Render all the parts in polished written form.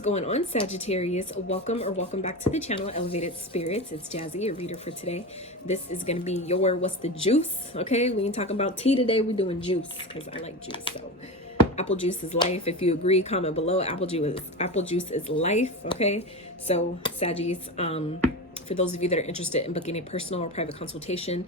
is going on, Sagittarius? Welcome back to the channel, Elevated Spirits. It's Jazzy, your reader for today. This is going to be your what's the juice, okay? We ain't talking about tea today. We're doing juice because I like juice. So apple juice is life. If you agree, comment below. Apple juice is life, okay? So Saggies, for those of you that are interested in booking a personal or private consultation,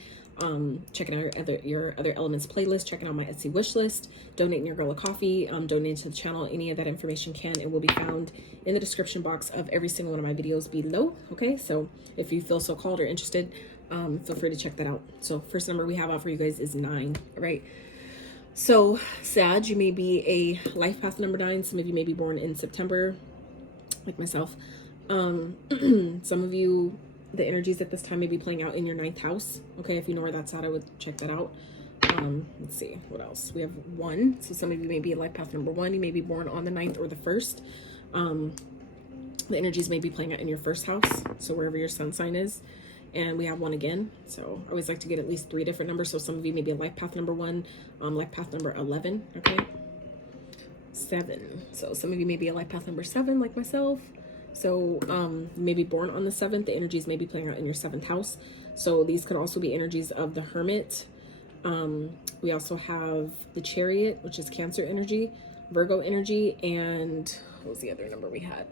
checking out your other elements playlist, checking out my Etsy wish list, donating your girl a coffee, donating to the channel, any of that information can and will be found in the description box of every single one of my videos below. Okay, so if you feel so called or interested, feel free to check that out. So first number we have out for you guys is 9, right? So Sag, you may be a life path number 9. Some of you may be born in September, like myself. Some of you, the energies at this time may be playing out in your 9th house. Okay, if you know where that's at, I would check that out. Let's see, what else? We have 1. So some of you may be a life path number 1. You may be born on the 9th or the 1st. The energies may be playing out in your 1st house, so wherever your sun sign is. And we have 1 again. So I always like to get at least 3 different numbers. So some of you may be a life path number 1, life path number 11, okay? 7. So some of you may be a life path number 7, like myself. So you may be born on the 7th. The energies may be playing out in your 7th house. So these could also be energies of the Hermit. We also have the Chariot, which is Cancer energy, Virgo energy, and what was the other number we had?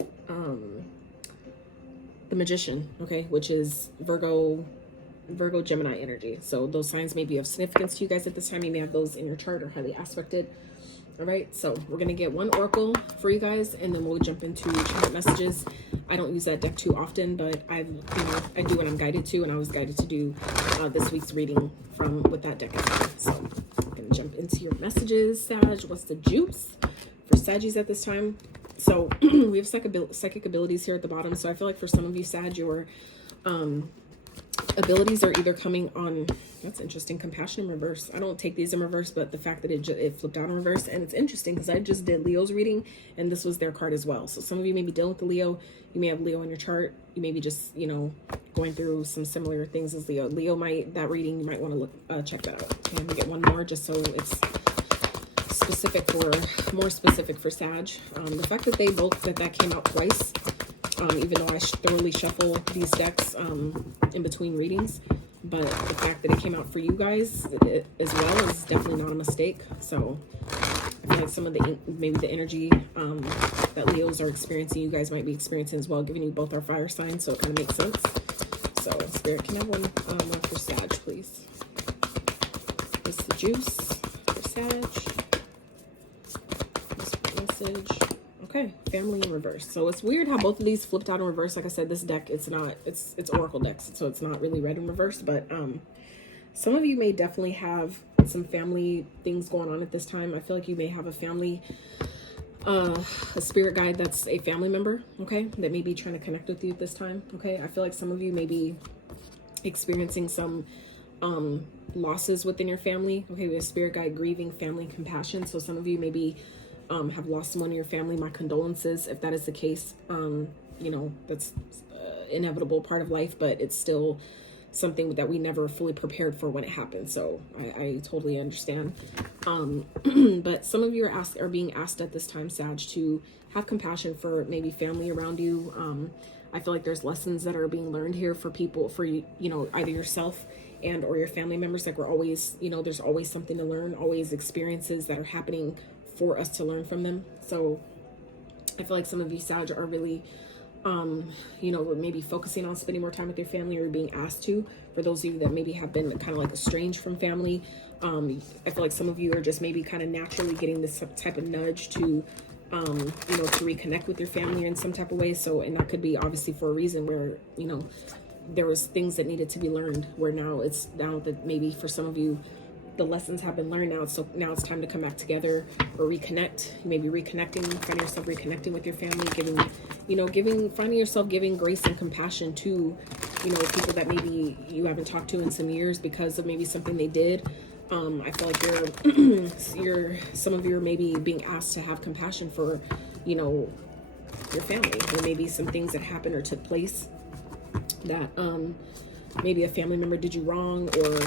The Magician, okay, which is Virgo, Gemini energy. So those signs may be of significance to you guys at this time. You may have those in your chart or highly aspected. All right, so we're going to get 1 oracle for you guys, and then we'll jump into chart messages. I don't use that deck too often, but I do what I'm guided to, and I was guided to do this week's reading with that deck as well. So I'm going to jump into your messages, Sag. What's the juice for Saggies at this time? So we have psychic abilities here at the bottom. So I feel like for some of you, Sag, your abilities are either coming on, that's interesting, compassion in reverse. I don't take these in reverse, but the fact that it flipped out in reverse, and it's interesting because I just did Leo's reading and this was their card as well. So some of you may be dealing with the Leo. You may have Leo in your chart. You may be just, going through some similar things as Leo. Leo might, that reading, you might want to look, check that out. Okay, I'm gonna get 1 more just so it's more specific for Sag. The fact that that came out twice, even though I thoroughly shuffle these decks in between readings, but the fact that it came out for you guys as well is definitely not a mistake. So I feel like some of maybe the energy that Leos are experiencing, you guys might be experiencing as well, given you both are fire signs, so it kind of makes sense. So Spirit, can I have one for Sag, please? What's the juice for Sag? Message. Okay, family in reverse. So it's weird how both of these flipped out in reverse. Like I said, this deck, it's oracle decks, so it's not really read in reverse, but some of you may definitely have some family things going on at this time. I feel like you may have a family, a spirit guide that's a family member, okay, that may be trying to connect with you at this time. Okay, I feel like some of you may be experiencing some losses within your family. Okay, we have spirit guide, grieving, family, compassion. So some of you may be have lost someone in your family. My condolences if that is the case. That's inevitable part of life, but it's still something that we never fully prepared for when it happened. So I totally understand. But some of you are being asked at this time, Sag, to have compassion for maybe family around you. I feel like there's lessons that are being learned here for people, for either yourself and or your family members. Like we're always, there's always something to learn, always experiences that are happening for us to learn from them. So I feel like some of you, Sag, are really maybe focusing on spending more time with your family, or being asked to. For those of you that maybe have been kind of like estranged from family, I feel like some of you are just maybe kind of naturally getting this type of nudge to to reconnect with your family in some type of way. So, and that could be obviously for a reason where there was things that needed to be learned, where now that maybe for some of you the lessons have been learned now, so now it's time to come back together or reconnect. Maybe finding yourself reconnecting with your family, finding yourself giving grace and compassion to people that maybe you haven't talked to in some years because of maybe something they did. I feel like some of you are maybe being asked to have compassion for your family. There may be some things that happened or took place that maybe a family member did you wrong, or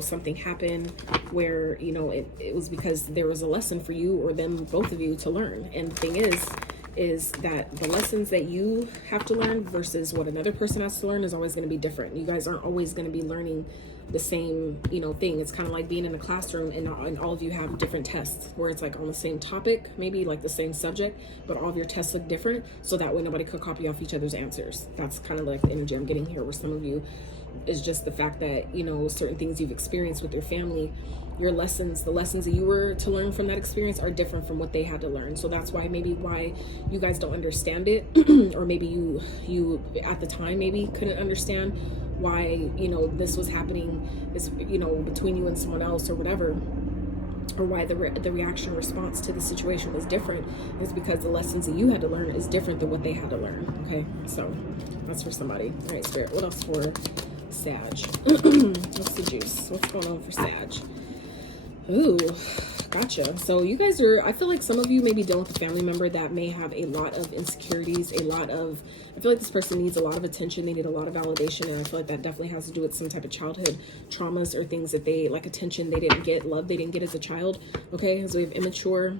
something happened where it was because there was a lesson for you or them, both of you, to learn. And the thing is, is that the lessons that you have to learn versus what another person has to learn is always going to be different. You guys aren't always going to be learning the same, you know, thing. It's kind of like being in a classroom and all of you have different tests where it's like on the same topic, maybe like the same subject, but all of your tests look different, so that way nobody could copy off each other's answers. That's kind of like the energy I'm getting here, where some of you is just the fact that, you know, certain things you've experienced with your family, your lessons, the lessons that you were to learn from that experience are different from what they had to learn. So that's why why you guys don't understand it or maybe you at the time maybe couldn't understand why, you know, this was happening, is, you know, between you and someone else or whatever, or why the reaction response to the situation was different, is because the lessons that you had to learn is different than what they had to learn. Okay, so that's for somebody. All right, Spirit, what else for Sag? What's the juice? What's going on for Sag? Ooh, gotcha. So you guys are, I feel like some of you may be dealing with a family member that may have a lot of insecurities, I feel like this person needs a lot of attention. They need a lot of validation. And I feel like that definitely has to do with some type of childhood traumas or things that they, like attention they didn't get, love they didn't get as a child. Okay, so we have immature,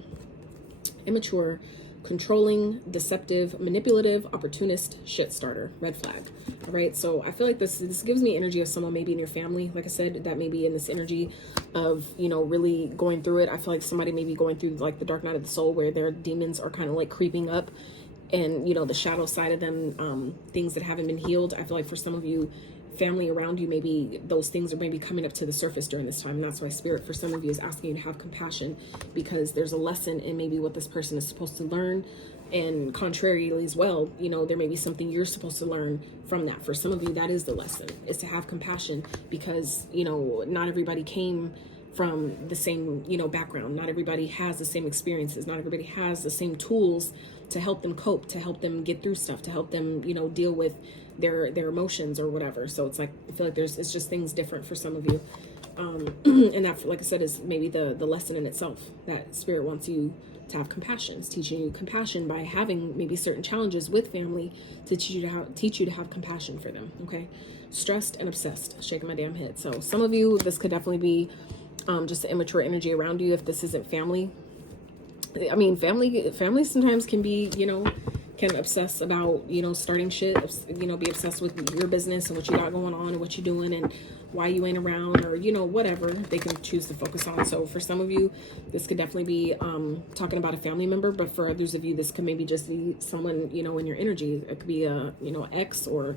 controlling, deceptive, manipulative, opportunist, shit starter, red flag. All right, so I feel like this gives me energy of someone maybe in your family, like I said, that may be in this energy of, you know, really going through it. I feel like somebody may be going through like the dark night of the soul, where their demons are kind of like creeping up, and, you know, the shadow side of them, things that haven't been healed. I feel like for some of you, family around you, maybe those things are maybe coming up to the surface during this time. And that's why Spirit for some of you is asking you to have compassion, because there's a lesson in maybe what this person is supposed to learn. And contrarily as well, you know, there may be something you're supposed to learn from that. For some of you, that is the lesson, is to have compassion, because, you know, not everybody came from the same, you know, background. Not everybody has the same experiences. Not everybody has the same tools to help them cope, to help them get through stuff, to help them, you know, deal with their emotions or whatever. So it's like, I feel like it's just things different for some of you. And that, like I said, is maybe the lesson in itself, that Spirit wants you to have compassion. It's teaching you compassion by having maybe certain challenges with family, to teach you to have compassion for them. Okay, stressed and obsessed, shaking my damn head. So some of you, this could definitely be just the immature energy around you. If this isn't family, I mean, family sometimes can be, you know, can obsess about, you know, starting shit, you know, be obsessed with your business and what you got going on and what you're doing and why you ain't around, or, you know, whatever they can choose to focus on. So for some of you, this could definitely be talking about a family member, but for others of you, this could maybe just be someone, you know, in your energy. It could be a, you know, ex, or,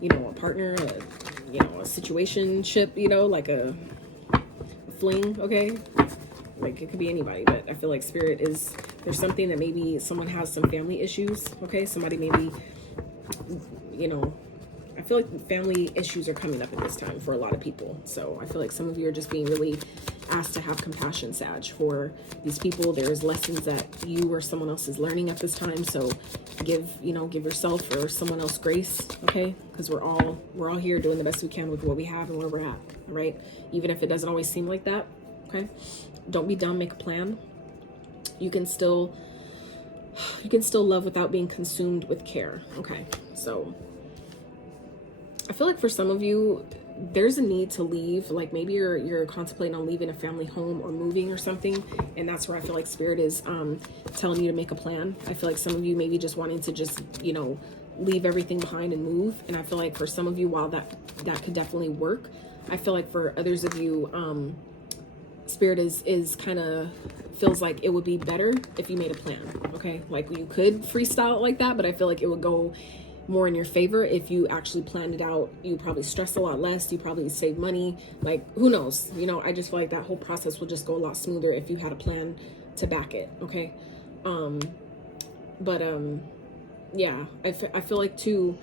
you know, a partner, you know, a situationship, you know, like a fling. Okay, like it could be anybody, but I feel like Spirit is, there's something that maybe someone has some family issues. Okay, somebody maybe, you know, I feel like family issues are coming up at this time for a lot of people. So I feel like some of you are just being really asked to have compassion, Sag, for these people. There's lessons that you or someone else is learning at this time. So give yourself or someone else grace, okay? Because we're all here doing the best we can with what we have and where we're at, all right? Even if it doesn't always seem like that, okay? Don't be dumb, make a plan. You can still love without being consumed with care. Okay, so I feel like for some of you, there's a need to leave. Like maybe you're contemplating on leaving a family home or moving or something, and that's where I feel like Spirit is telling you to make a plan. I feel like some of you maybe just wanting to just, you know, leave everything behind and move. And I feel like for some of you, while that could definitely work, I feel like for others of you, Spirit is kind of feels like it would be better if you made a plan. Okay, like you could freestyle it like that, but I feel like it would go more in your favor if you actually planned it out. You probably stress a lot less, you probably save money, like who knows, you know. I just feel like that whole process will just go a lot smoother if you had a plan to back it. Okay, yeah, I feel like too,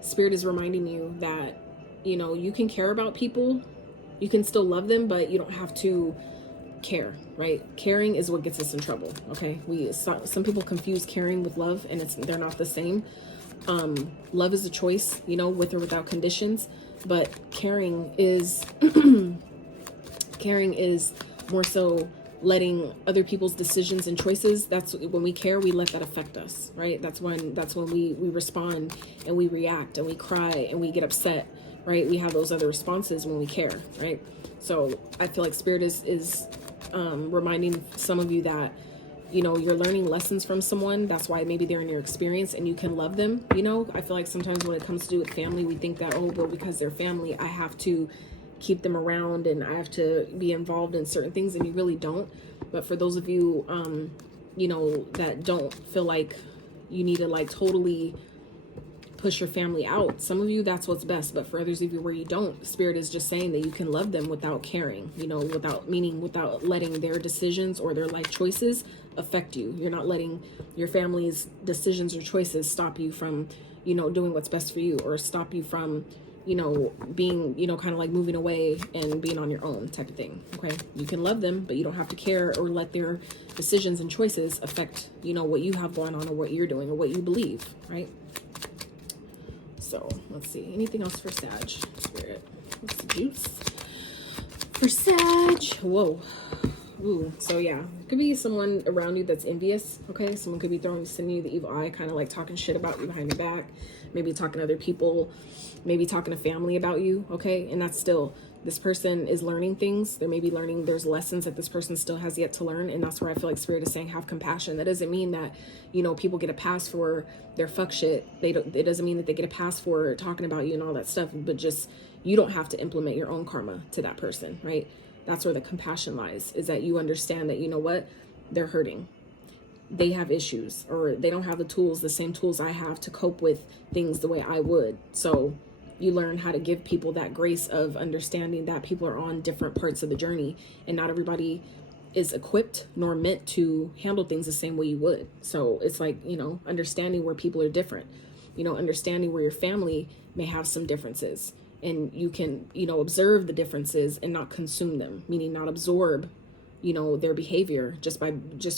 Spirit is reminding you that, you know, you can care about people, you can still love them, but you don't have to care, right? Caring is what gets us in trouble. Okay, some people confuse caring with love, and they're not the same. Love is a choice, you know, with or without conditions, but caring is more so letting other people's decisions and choices. That's when we care, we let that affect us, right? That's when we respond and we react and we cry and we get upset, right? We have those other responses when we care, right? So I feel like Spirit is reminding some of you that you know, you're learning lessons from someone. That's why maybe they're in your experience and you can love them. You know, I feel like sometimes when it comes to do with family, we think that, oh, well, because they're family, I have to keep them around and I have to be involved in certain things, and you really don't. But for those of you, you know, that don't feel like you need to like totally push your family out, some of you, that's what's best. But for others of you where you don't, Spirit is just saying that you can love them without caring, you know, without letting their decisions or their life choices affect you. You're not letting your family's decisions or choices stop you from, you know, doing what's best for you, or stop you from, you know, being, you know, kind of like moving away and being on your own type of thing. Okay, you can love them, but you don't have to care or let their decisions and choices affect, you know, what you have going on or what you're doing or what you believe, right? So let's see, anything else for Sag? Spirit, what's the juice for Sag? Whoa. Ooh, so yeah, it could be someone around you that's envious. Okay, someone could be sending you the evil eye, kind of like talking shit about you behind your back, maybe talking to other people, maybe talking to family about you. Okay, and that's still, this person is learning things. They may be learning, there's lessons that this person still has yet to learn, and that's where I feel like Spirit is saying have compassion. That doesn't mean that, you know, people get a pass for their fuck shit. It doesn't mean that they get a pass for talking about you and all that stuff, but just, you don't have to implement your own karma to that person, right? That's where the compassion lies, is that you understand that, you know what, they're hurting, they have issues, or they don't have the tools, the same tools I have to cope with things the way I would. So you learn how to give people that grace of understanding that people are on different parts of the journey, and not everybody is equipped nor meant to handle things the same way you would. So it's like, you know, understanding where people are different, you know, understanding where your family may have some differences, and you can, you know, observe the differences and not consume them, meaning not absorb, you know, their behavior just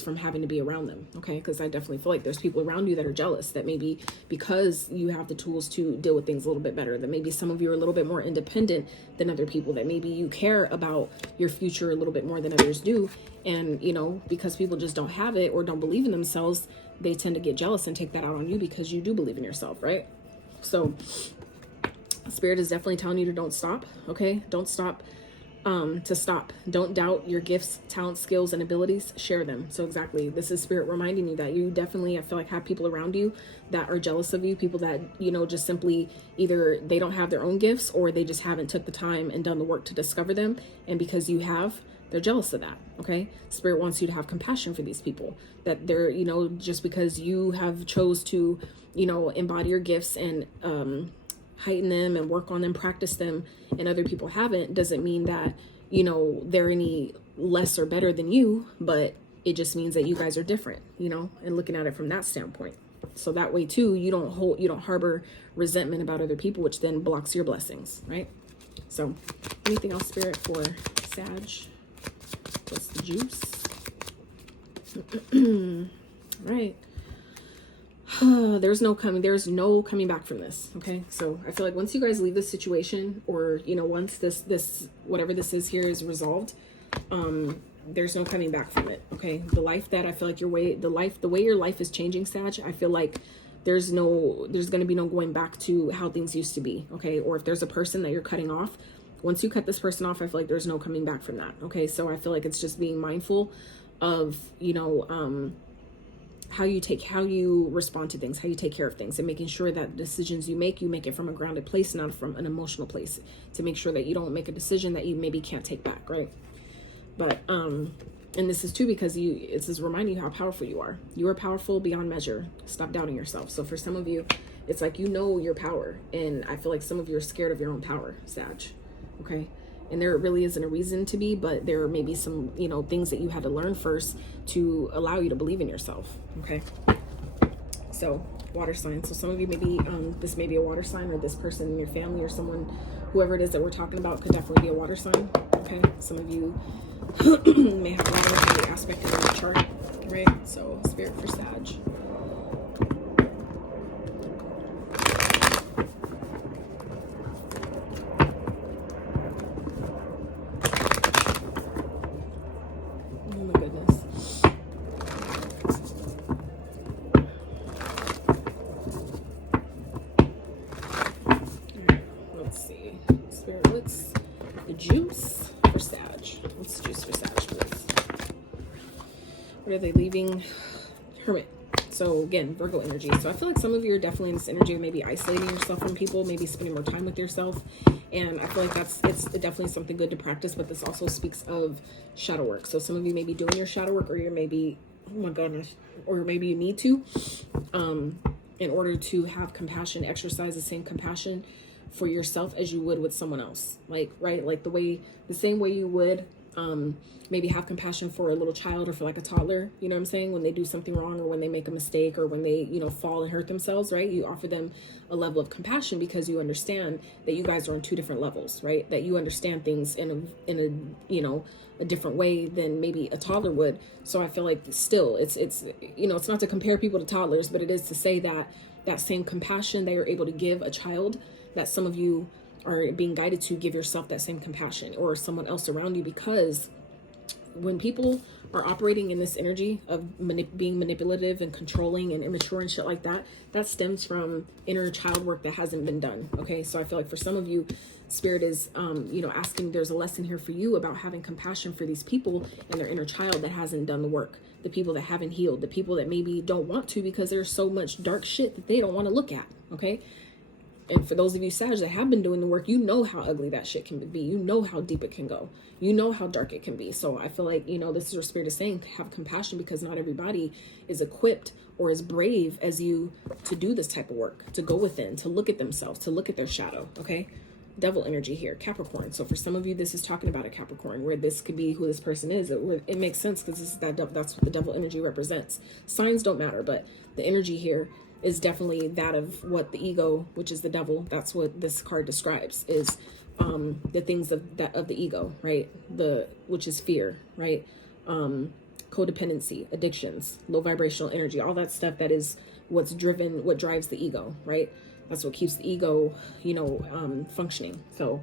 from having to be around them. Okay, because I definitely feel like there's people around you that are jealous, that maybe because you have the tools to deal with things a little bit better, that maybe some of you are a little bit more independent than other people, that maybe you care about your future a little bit more than others do, and, you know, because people just don't have it or don't believe in themselves, they tend to get jealous and take that out on you because you do believe in yourself, right? So Spirit is definitely telling you to don't stop. Okay, don't stop. To stop. Don't doubt your gifts, talents, skills, and abilities. Share them. So exactly, this is Spirit reminding you that you definitely, I feel like, have people around you that are jealous of you, people that, you know, just simply either they don't have their own gifts, or they just haven't took the time and done the work to discover them, and because you have, they're jealous of that. Okay, Spirit wants you to have compassion for these people, that they're, you know, just because you have chose to, you know, embody your gifts and heighten them and work on them, practice them, and other people haven't, doesn't mean that, you know, they're any less or better than you, but it just means that you guys are different, you know, and looking at it from that standpoint. So that way too, you don't harbor resentment about other people, which then blocks your blessings, right? So anything else, Spirit, for Sag? What's the juice? Right. There's no coming back from this. Okay, so I feel like once you guys leave this situation, or, you know, once this whatever this is here is resolved, there's no coming back from it. Okay, the life that I feel like the way your life is changing, Sag, I feel like there's going to be no going back to how things used to be. Okay, or if there's a person that you're cutting off, once you cut this person off, I feel like there's no coming back from that. Okay, so I feel like it's just being mindful of, you know, how you respond to things, how you take care of things, and making sure that decisions you make it from a grounded place, not from an emotional place, to make sure that you don't make a decision that you maybe can't take back, right? But and this is too because it's just reminding you how powerful you are. You are powerful beyond measure. Stop doubting yourself. So for some of you, it's like, you know, your power, and I feel like some of you are scared of your own power, Sag. Okay, and there really isn't a reason to be, but there may be some, you know, things that you had to learn first to allow you to believe in yourself. Okay, so water sign. So some of you maybe this may be a water sign, or this person in your family or someone, whoever it is that we're talking about, could definitely be a water sign. Okay, some of you may have water in the aspect of your chart, right? So Spirit for Sag. What are they leaving? Hermit. So again, Virgo energy. So I feel like some of you are definitely in this energy of maybe isolating yourself from people, maybe spending more time with yourself. And I feel like it's definitely something good to practice, but this also speaks of shadow work. So some of you may be doing your shadow work, or you're maybe, oh my goodness, or maybe you need to, in order to have compassion, exercise the same compassion for yourself as you would with someone else. Like, right? Like the same way you would, maybe have compassion for a little child or for like a toddler, you know what I'm saying? When they do something wrong, or when they make a mistake, or when they, you know, fall and hurt themselves, right? You offer them a level of compassion because you understand that you guys are on two different levels, right? That you understand things in a, you know, a different way than maybe a toddler would. So I feel like still it's, you know, it's not to compare people to toddlers, but it is to say that that same compassion that you're able to give a child, that some of you are being guided to give yourself that same compassion, or someone else around you, because when people are operating in this energy of being manipulative and controlling and immature and shit like that, that stems from inner child work that hasn't been done. Okay, so I feel like for some of you, Spirit is, you know, asking, there's a lesson here for you about having compassion for these people and their inner child that hasn't done the work. The people that haven't healed, the people that maybe don't want to because there's so much dark shit that they don't want to look at. Okay. And for those of you Sag that have been doing the work, you know how ugly that shit can be. You know how deep it can go. You know how dark it can be. So I feel like, you know, this is what Spirit is saying, have compassion, because not everybody is equipped or as brave as you to do this type of work, to go within, to look at themselves, to look at their shadow. Okay. Devil energy here, Capricorn. So for some of you, this is talking about a Capricorn, where this could be who this person is. It makes sense because this is that's what the devil energy represents. Signs don't matter, but the energy here is definitely that of what the ego, which is the devil. That's what this card describes, is the things of the ego, right? Which is fear, right? Codependency, addictions, low vibrational energy, all that stuff that is what drives the ego, right? That's what keeps the ego, you know, functioning. So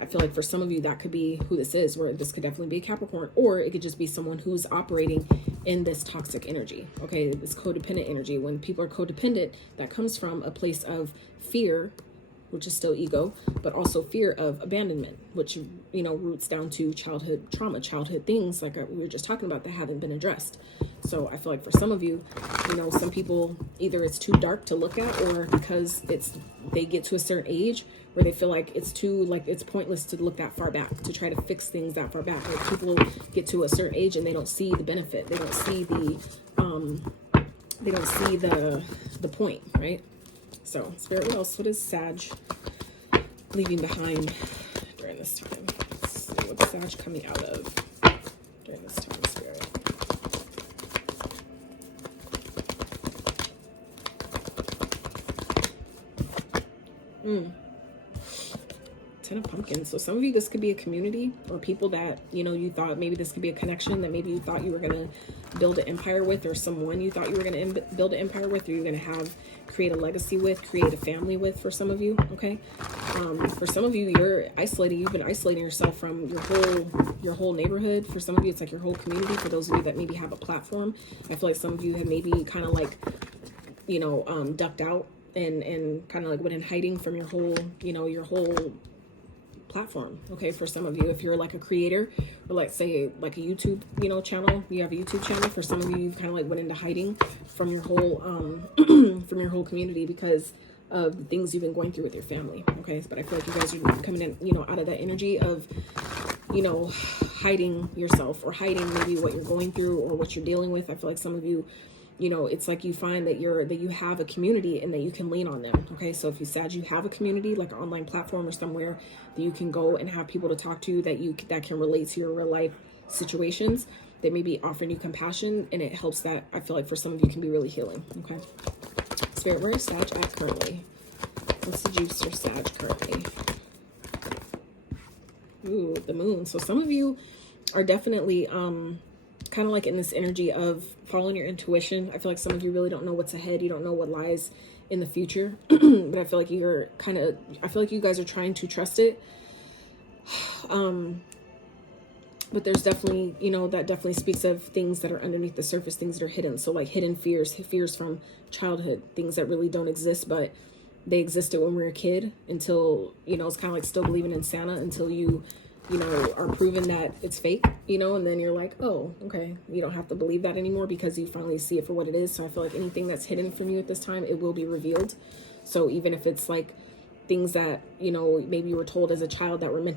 I feel like for some of you, that could be who this is, where this could definitely be a Capricorn, or it could just be someone who's operating in this toxic energy. Okay, this codependent energy. When people are codependent, that comes from a place of fear, which is still ego, but also fear of abandonment, which, you know, roots down to childhood trauma, childhood things like we were just talking about that haven't been addressed. So I feel like for some of you, you know, some people, either it's too dark to look at, or because they get to a certain age where they feel like it's pointless to look that far back, to try to fix things that far back. Like people get to a certain age and they don't see the benefit. They don't see the point, right? So Spirit, what else? What is Sag leaving behind during this time? Let's see, what's Sag coming out of during this time, Spirit? Ten of Pumpkins. So some of you, this could be a community or people that, you know, you thought maybe this could be a connection that maybe you thought you were going to build an empire with, or someone you thought you were going to build an empire with, or you're going to create a legacy with, create a family with, for some of you. Okay. For some of you, you've been isolating yourself from your whole neighborhood. For some of you, it's like your whole community. For those of you that maybe have a platform, I feel like some of you have maybe kind of like, you know, ducked out and kind of like went in hiding from your whole platform. Okay, for some of you, if you're like a creator, or like say like a YouTube, you know, channel, you have a YouTube channel. For some of you, you've kind of like went into hiding from your whole from your whole community because of the things you've been going through with your family. Okay, but I feel like you guys are coming in, you know, out of that energy of, you know, hiding yourself, or hiding maybe what you're going through or what you're dealing with. I feel like some of you, you know, it's like you find that you have a community and that you can lean on them. Okay, so if you have a community, like an online platform or somewhere that you can go and have people to talk to that can relate to your real life situations, that maybe offering you compassion, and it helps. That I feel like for some of you can be really healing. Okay, Spirit, where is Sag at currently? What's the juice for Sag currently? Ooh, the Moon. So some of you are definitely kind of like in this energy of following your intuition. I feel like some of you really don't know what's ahead. You don't know what lies in the future. But I feel like I feel like you guys are trying to trust it. But there's definitely, you know, that definitely speaks of things that are underneath the surface, things that are hidden. So like hidden fears from childhood, things that really don't exist, but they existed when we were a kid, until, you know, it's kind of like still believing in Santa until you you know, are proven that it's fake, you know, and then you're like, oh, okay, you don't have to believe that anymore because you finally see it for what it is. So I feel like anything that's hidden from you at this time, it will be revealed. So even if it's like things that, you know, maybe you were told as a child that were meant